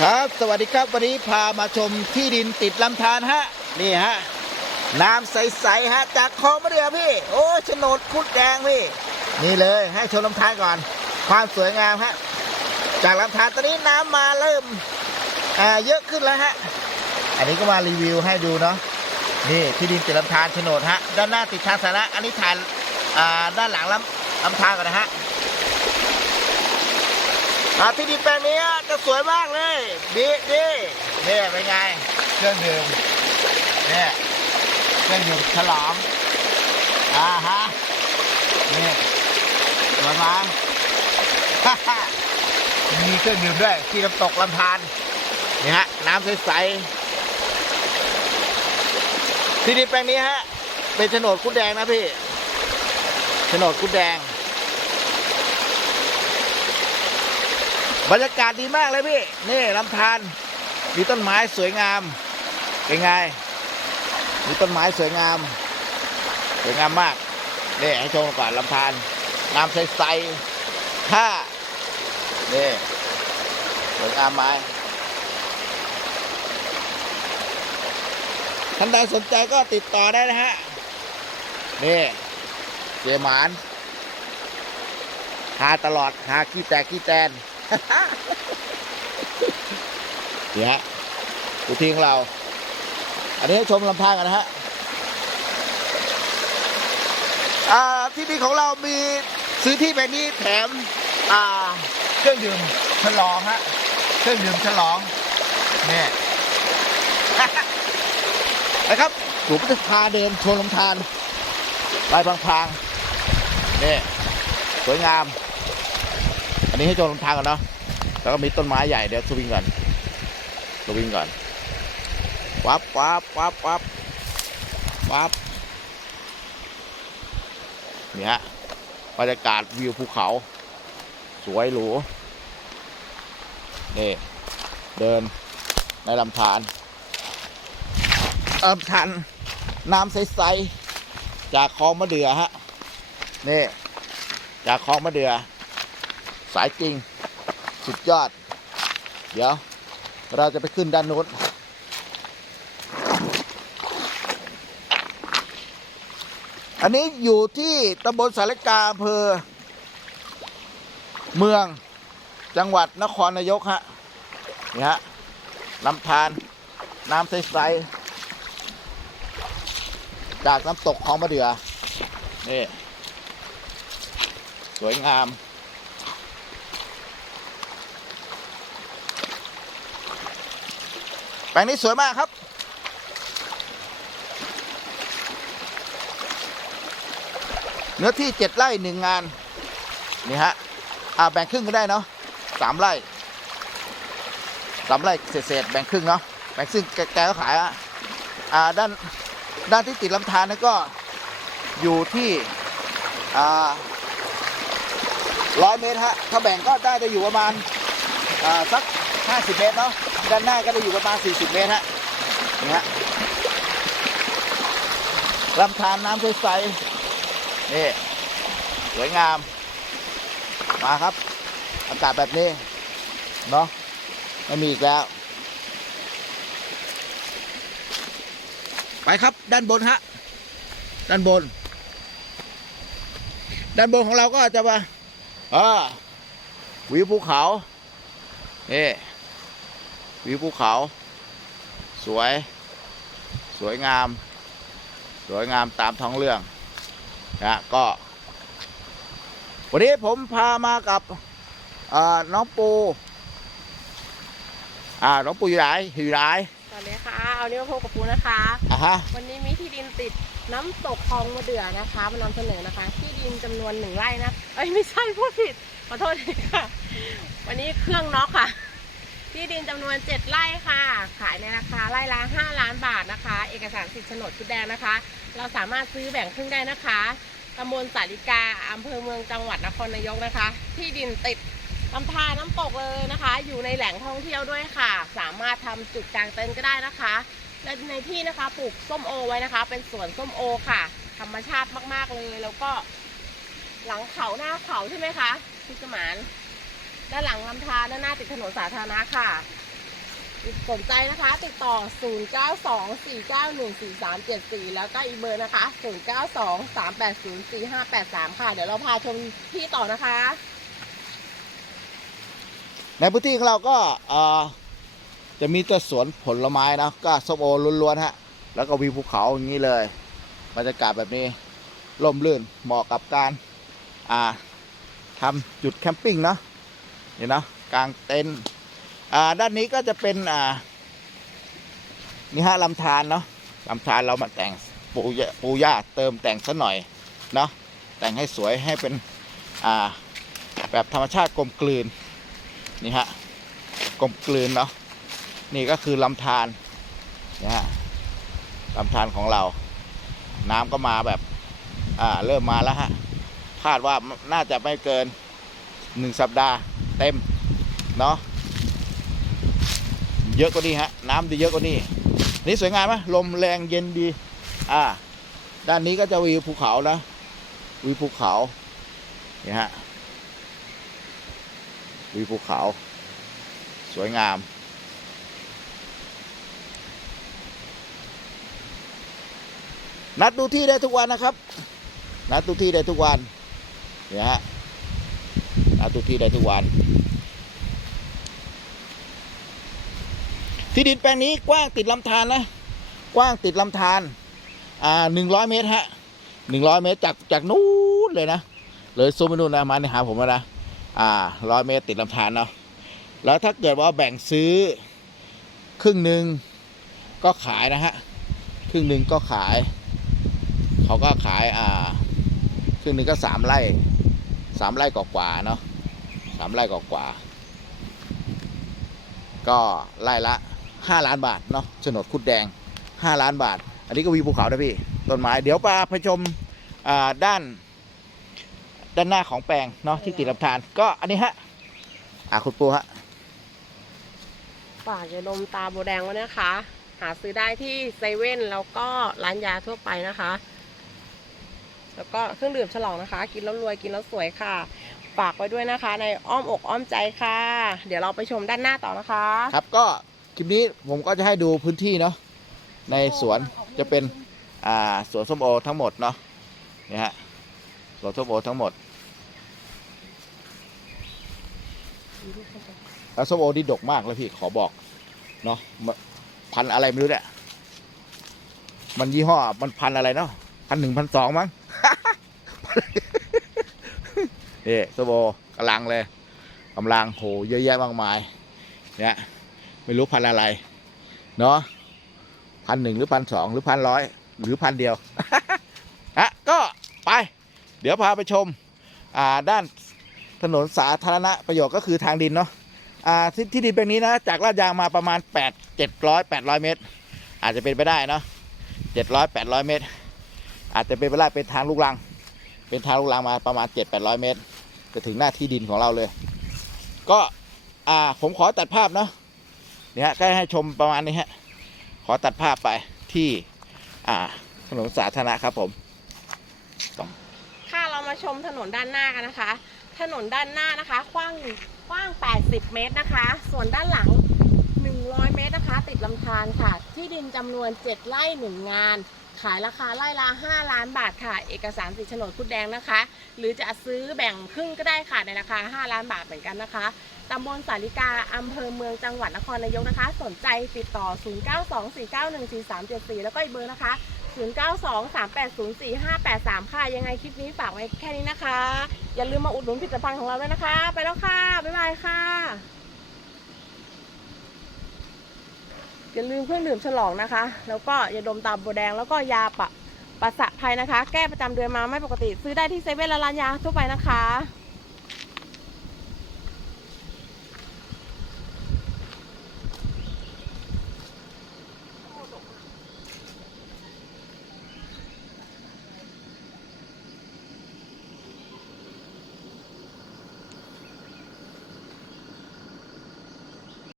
ครับ สวัสดีครับวันนี้พามาชมที่ดินติดลำธารฮะ นี่ฮะ น้ำใสๆฮะ จากคลองมะเดื่อพี่ โอ้โฉนดคุดแดงพี่ นี่เลยให้ชมลำธารก่อน ความสวยงามฮะ จากลำธารตอนนี้น้ำมาเริ่มอ่าเยอะขึ้นแล้วฮะ อันนี้ก็มารีวิวให้ดูเนาะ นี่ที่ดินติดลำธารโฉนดฮะ ด้านหน้าติดทางสาธารณะอันนี้ถ่ายอ่าด้านหลังลำลำธารก่อนนะฮะที่ดินแปลงนี้ จะสวยมากเลยดีดีนี่ยเป็นไงเครื่องดื่มเนี่ยเครื่องดื่มฉลองอ่าฮะนี่สวยมั้งมีเครื่องดื่มด้วยที่น้ำตกลำธารนี่ฮะน้ำใสๆที่ดินแปลงนี้ฮะเป็นโฉนดกุดแดงนะพี่โฉนดกุดแดง บรรยากาศดีมากเลยพี่นี่ลำธารมีต้นไม้สวยงามเป็นไงมีต้นไม้สวยงาม สวยงามมากนี่ให้ชมก่อนลำธารน้ำใสๆท่านี่สวยงามไหมท่านใดสนใจก็ติดต่อได้นะฮะนี่เจหมานหาตลอดหาขี้แตกขี้แตน เนี่ฮะอุทีของเรา อันนี้ให้ชมลำธารกันนะฮะอ่าที่นี่ของเรามีซื้อที่แบบนี้แถมอ่าเครื่องดื่มฉลองฮะเครื่องดื่มฉลองนี่นะครับผมจะพาเดินชมลำธารไปพลางๆนี่สวยงาม นนี้ให้ชมลำธารก่อนเนาะแล้วก็มีต้นไม้ใหญ่เดี๋ยวสวิงก่อนสวิงก่อนวับวับวับวับวับนี่ฮะบรรยากาศวิวภูเขา สวยหรูนี่เดินในลำธารลำธารน้ำใสๆจากคลองมะเดื่อฮะนี่จากคลองมะเดื่อ สายจริง สุดยอด เดี๋ยว เราจะไปขึ้นด้านโน้นอันนี้อยู่ที่ตำบลสารกาอำเภอ เมืองจังหวัดนครนายกฮะนี่ฮะลำธารน้ำใสๆจากน้ำตกของมะเดือนี่ สวยงาม แปลงนี้สวยมากครับ เนื้อที่เจ็ดไร่หนึ่งงาน นี่ฮะอ่าแบ่งครึ่งก็ได้เนาะสามไร่สามไร่เศษๆแบ่งครึ่งเนาะแบ่งซึ่งแกก็ขายอะอ่าด้านด้านที่ติดลำธารนี่ก็อยู่ที่อ่าร้อยเมตรฮะถ้าแบ่งก็ได้จะอยู่ประมาณอ่าสัก50เมตรเนาะ ด้านหน้าก็จะอยู่ประมาณ 40 เมตรฮะนี่ฮะลำธารน้ำใสๆนี่สวยงาม มาครับ อากาศแบบนี้ เนาะไม่มีอีกแล้ว ไปครับด้านบนฮะ ด้านบน ด้านบนของเราก็จะมาอ่าวิวภูเขา นี่ วิวภูเขา สวย สวยงาม สวยงามตามท้องเรื่องนะก็ วันนี้ผมพามากับอ่าน้องปูอ่าน้องปูอยู่ไหนอยู่ไหนสวัสดีค่ะ เอานี้มาพบกับปูนะคะอะฮะวันนี้มีที่ดินติดน้ำตกคลองมะเดื่อนะคะมานำเสนอนะคะ ที่ดินจำนวนหนึ่งไร่นะเอ้ยไม่ใช่พูดผิดขอโทษทีค่ะ วันนี้เครื่องน็อกค่ะ ที่ดินจำนวนเจ็ดไร่ค่ะ ขายในราคาไร่ละห้าล้านบาทนะคะ เอกสารสิทธิ์โฉนดชุดแดงนะคะ เราสามารถซื้อแบ่งครึ่งได้นะคะตำบลสาริกาอำเภอเมืองจังหวัดนครนายกนะคะ ที่ดินติดลำธารน้ำตกเลยนะคะ อยู่ในแหล่งท่องเที่ยวด้วยค่ะ สามารถทำจุดกลางเต็นท์ก็ได้นะคะ และในที่นะคะปลูกส้มโอไว้นะคะ เป็นสวนส้มโอค่ะ ธรรมชาติมากๆเลย แล้วก็หลังเขาหน้าเขาใช่ไหมคะพี่สมาน ด้านหลังลำธารด้านหน้าติดถนนสาธารณะค่ะสนใจนะคะ ติดต่อ 0924914374 แล้วก็อีกเบอร์นะคะ 0923804583 ค่ะ เดี๋ยวเราพาชมที่ต่อนะคะ ในพื้นที่ของเราก็จะมีแต่สวนผลไม้นะก็ส้มโอล้วนๆฮะ แล้วก็วิวภูเขาอย่างนี้เลยบรรยากาศแบบนี้ร่มรื่นเหมาะกับการาทำจุดแคมปิ้งเนาะ นี่เนาะกลางเต็นท์อ่าด้านนี้ก็จะเป็นอ่านี่ฮะลำธารเนาะลำธารเรามาแต่งปูยปูหญ้าเติมแต่งซะหน่อยเนาะแต่งให้สวยให้เป็นอ่าแบบธรรมชาติกลมกลืนนี่ฮะกลมกลืนเนาะนี่ก็คือลำธารนะฮะลำธารของเรา น้ำก็มาแบบอ่าเริ่มมาแล้วฮะคาดว่าน่าจะไม่เกิน หนึ่งสัปดาห์เต็มเนาะเยอะกว่านี้ฮะน้ำดีเยอะกว่านี้นี่สวยงามไหมลมแรงเย็นดี อ่า ด้านนี้ก็จะวิวภูเขานะวิวภูเขานี่ฮะวิวภูเขา สวยงาม นัดดูที่ได้ทุกวันนะครับ นัดดูที่ได้ทุกวันเนี่ยฮะ นัดดูที่ได้ทุกวัน ที่ดินแปลงนี้กว้างติดลำธารนะ กว้างติดลำธารอ่าหนึ่งร้อยเมตรฮะหนึ่งร้อยเมตรจากจากนู้นเลยนะเลยซูมไปนู่นนะมาในหาผมแล้วนะอ่าร้อยเมตรติดลำธารเนาะแล้วถ้าเกิดว่าแบ่งซื้อครึ่งหนึ่งก็ขายนะฮะครึ่งหนึ่งก็ขาย เขาก็ขายอ่าครึ่งหนึ่งก็สามไร่สามไร่กว่าๆเนาะ สามไร่กว่าๆก็ไร่ละห้าล้านบาทเนาะโฉนดคุดแดงห้าล้านบาท อันนี้ก็วีภูเขานะพี่ต้นไม้เดี๋ยวปาไปชมอ่าด้าน ด้านหน้าของแปลงเนาะที่ติดลำธารก็อันนี้ฮะอะคุณปูฮะฝากยาดมตาโบแดงไว้นะคะ หาซื้อได้ที่เซเว่นแล้วก็ร้านยาทั่วไปนะคะ แล้วก็เครื่องดื่มฉลองนะคะ กินแล้วรวยกินแล้วสวยค่ะ ฝากไว้ด้วยนะคะ ในอ้อมอกอ้อมใจค่ะ เดี๋ยวเราไปชมด้านหน้าต่อนะคะ ครับก็คลิปนี้ผมก็จะให้ดูพื้นที่เนาะในสวนจะเป็นอ่าสวนส้มโอทั้งหมดเนาะเนี่ยฮะสวนส้มโอทั้งหมดแล้วส้มโอนี่ดกมากเลยพี่ขอบอกเนาะพันอะไรไม่รู้เนี่ยมันยี่ห้อมันพันอะไรเนาะพันหนึ่งพันสองมั้ง นี่สโอกำลังเลยกำลังโหเยอะแยะมากมาย เนี่ยไม่รู้พันอะไร เนาะพันหนึ่งหรือพันสองหรือพันร้อยหรือพันเดียวฮะก็ไป เดี๋ยวพาไปชม อ่าด้านถนนสาธารณะประโยชน์ก็คือทางดินเนาะอ่าที่ที่ดินแปลงนี้นะ จากลาดยางมาประมาณ 8 700 800 เมตร อาจจะเป็นไปได้เนาะ700 800 เมตร อาจจะเป็นไปได้เป็นทางลูกรัง เป็นทางลูกรังมาประมาณ 7 800 เมตร จะถึงหน้าที่ดินของเราเลย ก็อ่าผมขอตัดภาพเนาะเนี่ยฮะก็ให้ชมประมาณนี้ฮะขอตัดภาพไปที่อ่าถนนสาธารณะครับผมค่ะเรามาชมถนนด้านหน้ากันนะคะ ถนนด้านหน้านะคะกว้างกว้าง 80 เมตรนะคะ ส่วนด้านหลัง 100 เมตรนะคะ ติดลำธารค่ะ ที่ดินจำนวน 7 ไร่ 1 งาน ขายราคาไร่ละ5ล้านบาทค่ะ เอกสารสิทธิ์โฉนดคุดแดงนะคะ หรือจะซื้อแบ่งครึ่งก็ได้ค่ะในราคา 5 ล้านบาทเหมือนกันนะคะตำบลสาริกา อำเภอเมืองจังหวัดนครนายกนะคะ สนใจติดต่อ 0924914374 แล้วก็อีกเบอร์นะคะ 0923804583 ค่ะ ยังไงคลิปนี้ฝากไว้แค่นี้นะคะ อย่าลืมมาอุดหนุนผลิตภัณฑ์ของเราด้วยนะคะ ไปแล้วค่ะ บ๊ายบายค่ะ อย่าลืมเครื่องดื่มฉลองนะคะ แล้วก็ยาดมตาโบวแดงแล้วก็ยาปะปะสะภัยนะคะ แก้ประจำเดือนมาไม่ปกติ ซื้อได้ที่เซเว่นและร้านยาทั่วไปนะคะ